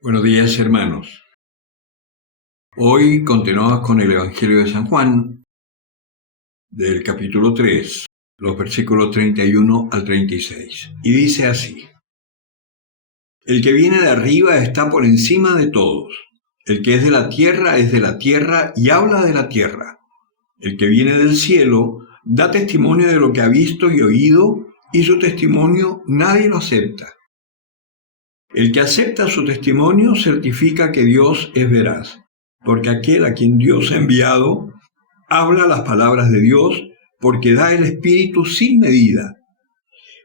Buenos días, hermanos. Hoy continuamos con el Evangelio de San Juan, del capítulo 3, los versículos 31 al 36. Y dice así: El que viene de arriba está por encima de todos. El que es de la tierra y habla de la tierra. El que viene del cielo da testimonio de lo que ha visto y oído, y su testimonio nadie lo acepta. El que acepta su testimonio certifica que Dios es veraz, porque aquel a quien Dios ha enviado habla las palabras de Dios, porque da el Espíritu sin medida.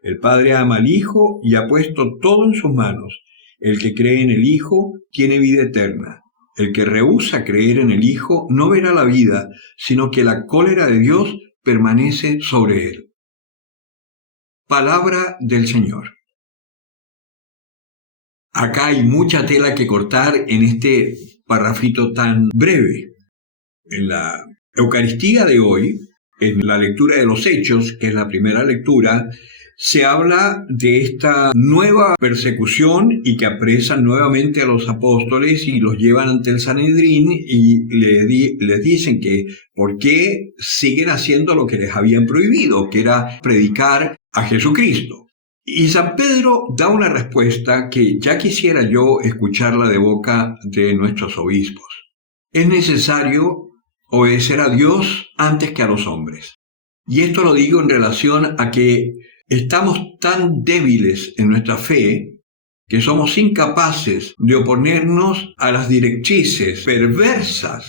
El Padre ama al Hijo y ha puesto todo en sus manos. El que cree en el Hijo tiene vida eterna. El que rehúsa creer en el Hijo no verá la vida, sino que la cólera de Dios permanece sobre él. Palabra del Señor. Acá hay mucha tela que cortar en este parrafito tan breve. En la Eucaristía de hoy, en la lectura de los Hechos, que es la primera lectura, se habla de esta nueva persecución y que apresan nuevamente a los apóstoles y los llevan ante el Sanedrín y les dicen que por qué siguen haciendo lo que les habían prohibido, que era predicar a Jesucristo. Y San Pedro da una respuesta que ya quisiera yo escucharla de boca de nuestros obispos. Es necesario obedecer a Dios antes que a los hombres. Y esto lo digo en relación a que estamos tan débiles en nuestra fe que somos incapaces de oponernos a las directrices perversas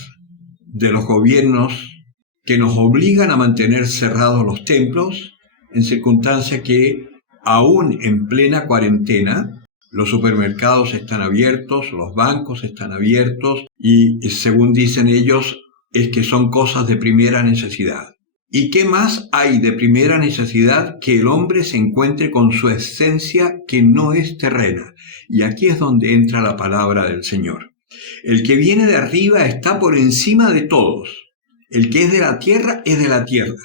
de los gobiernos que nos obligan a mantener cerrados los templos en circunstancias que aún en plena cuarentena, los supermercados están abiertos, los bancos están abiertos y, según dicen ellos, es que son cosas de primera necesidad. ¿Y qué más hay de primera necesidad que el hombre se encuentre con su esencia que no es terrena? Y aquí es donde entra la palabra del Señor. El que viene de arriba está por encima de todos. El que es de la tierra es de la tierra.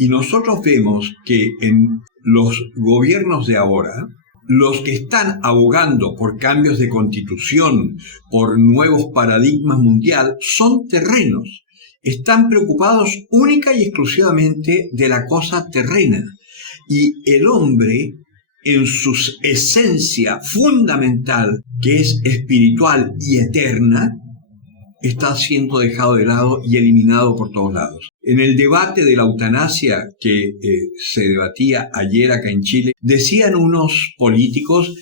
Y nosotros vemos que en los gobiernos de ahora, los que están abogando por cambios de constitución, por nuevos paradigmas mundial, son terrenos. Están preocupados única y exclusivamente de la cosa terrena. Y el hombre, en su esencia fundamental, que es espiritual y eterna, está siendo dejado de lado y eliminado por todos lados. En el debate de la eutanasia que se debatía ayer acá en Chile, decían unos políticos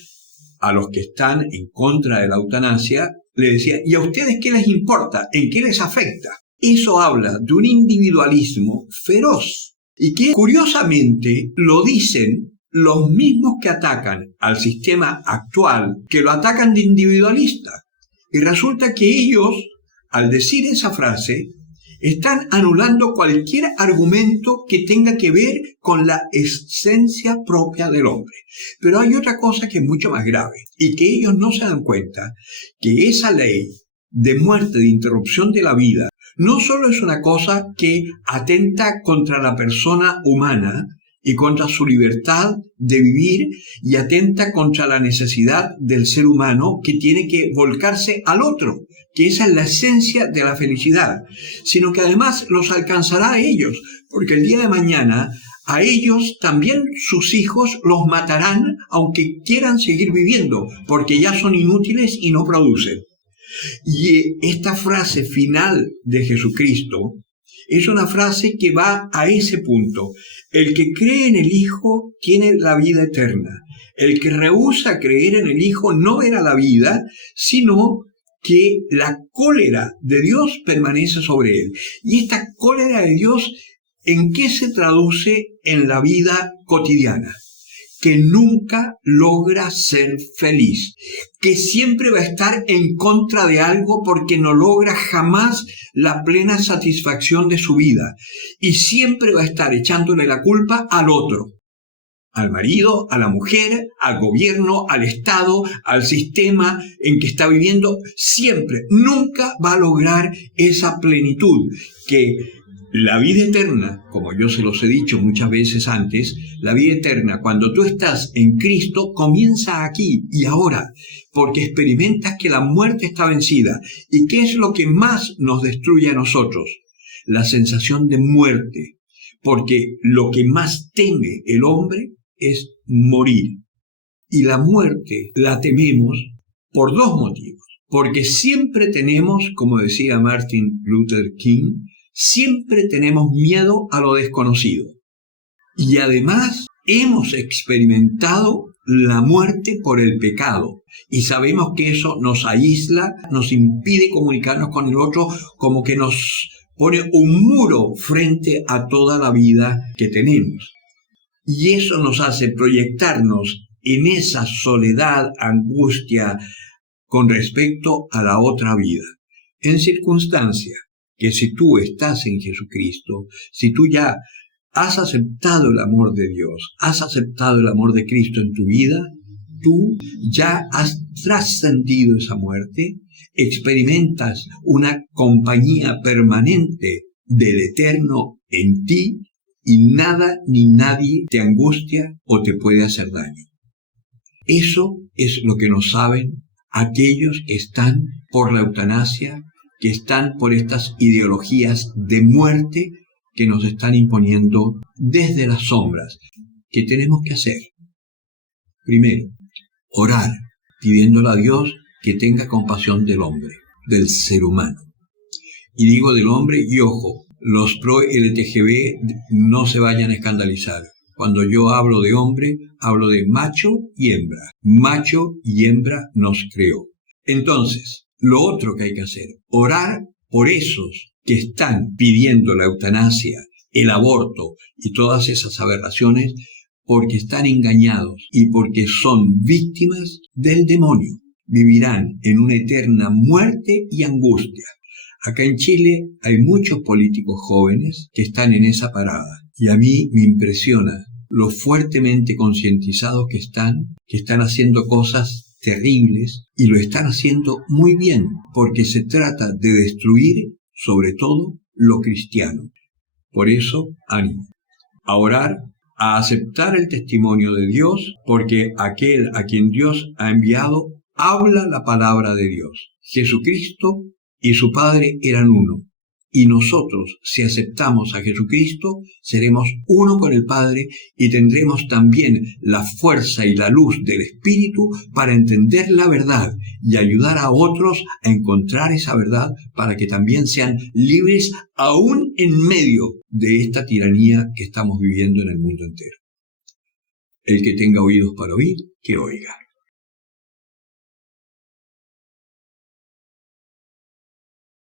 a los que están en contra de la eutanasia, le decían: ¿y a ustedes qué les importa? ¿En qué les afecta? Eso habla de un individualismo feroz y que curiosamente lo dicen los mismos que atacan al sistema actual, que lo atacan de individualista. Y resulta que ellos, al decir esa frase, están anulando cualquier argumento que tenga que ver con la esencia propia del hombre. Pero hay otra cosa que es mucho más grave y que ellos no se dan cuenta, que esa ley de muerte, de interrupción de la vida, no solo es una cosa que atenta contra la persona humana y contra su libertad de vivir y atenta contra la necesidad del ser humano que tiene que volcarse al otro, que esa es la esencia de la felicidad, sino que además los alcanzará a ellos, porque el día de mañana a ellos también sus hijos los matarán aunque quieran seguir viviendo, porque ya son inútiles y no producen. Y esta frase final de Jesucristo es una frase que va a ese punto. El que cree en el Hijo tiene la vida eterna. El que rehúsa creer en el Hijo no verá la vida, sino que la cólera de Dios permanece sobre él. Y esta cólera de Dios, ¿en qué se traduce en la vida cotidiana? Que nunca logra ser feliz, que siempre va a estar en contra de algo porque no logra jamás la plena satisfacción de su vida y siempre va a estar echándole la culpa al otro, al marido, a la mujer, al gobierno, al Estado, al sistema en que está viviendo. Siempre, nunca va a lograr esa plenitud que La vida eterna, como yo se los he dicho muchas veces antes, la vida eterna, cuando tú estás en Cristo, comienza aquí y ahora, porque experimentas que la muerte está vencida. ¿Y qué es lo que más nos destruye a nosotros? La sensación de muerte, porque lo que más teme el hombre es morir. Y la muerte la tememos por dos motivos. Porque siempre tenemos, como decía Martin Luther King, siempre tenemos miedo a lo desconocido. Y además hemos experimentado la muerte por el pecado. Y sabemos que eso nos aísla, nos impide comunicarnos con el otro, como que nos pone un muro frente a toda la vida que tenemos. Y eso nos hace proyectarnos en esa soledad, angustia, con respecto a la otra vida. En circunstancia que si tú estás en Jesucristo, si tú ya has aceptado el amor de Dios, has aceptado el amor de Cristo en tu vida, tú ya has trascendido esa muerte, experimentas una compañía permanente del Eterno en ti y nada ni nadie te angustia o te puede hacer daño. Eso es lo que no saben aquellos que están por la eutanasia, que están por estas ideologías de muerte que nos están imponiendo desde las sombras. ¿Qué tenemos que hacer? Primero, orar, pidiéndole a Dios que tenga compasión del hombre, del ser humano. Y digo del hombre, y ojo, los pro LTGB no se vayan a escandalizar. Cuando yo hablo de hombre, hablo de macho y hembra. Macho y hembra nos creó. Entonces, lo otro que hay que hacer, orar por esos que están pidiendo la eutanasia, el aborto y todas esas aberraciones, porque están engañados y porque son víctimas del demonio. Vivirán en una eterna muerte y angustia. Acá en Chile hay muchos políticos jóvenes que están en esa parada. Y a mí me impresiona lo fuertemente concientizados que están haciendo cosas terribles y lo están haciendo muy bien, porque se trata de destruir, sobre todo, lo cristiano. Por eso, ánimo. A orar, a aceptar el testimonio de Dios, porque aquel a quien Dios ha enviado habla la palabra de Dios. Jesucristo y su Padre eran uno. Y nosotros, si aceptamos a Jesucristo, seremos uno con el Padre y tendremos también la fuerza y la luz del Espíritu para entender la verdad y ayudar a otros a encontrar esa verdad para que también sean libres aún en medio de esta tiranía que estamos viviendo en el mundo entero. El que tenga oídos para oír, que oiga.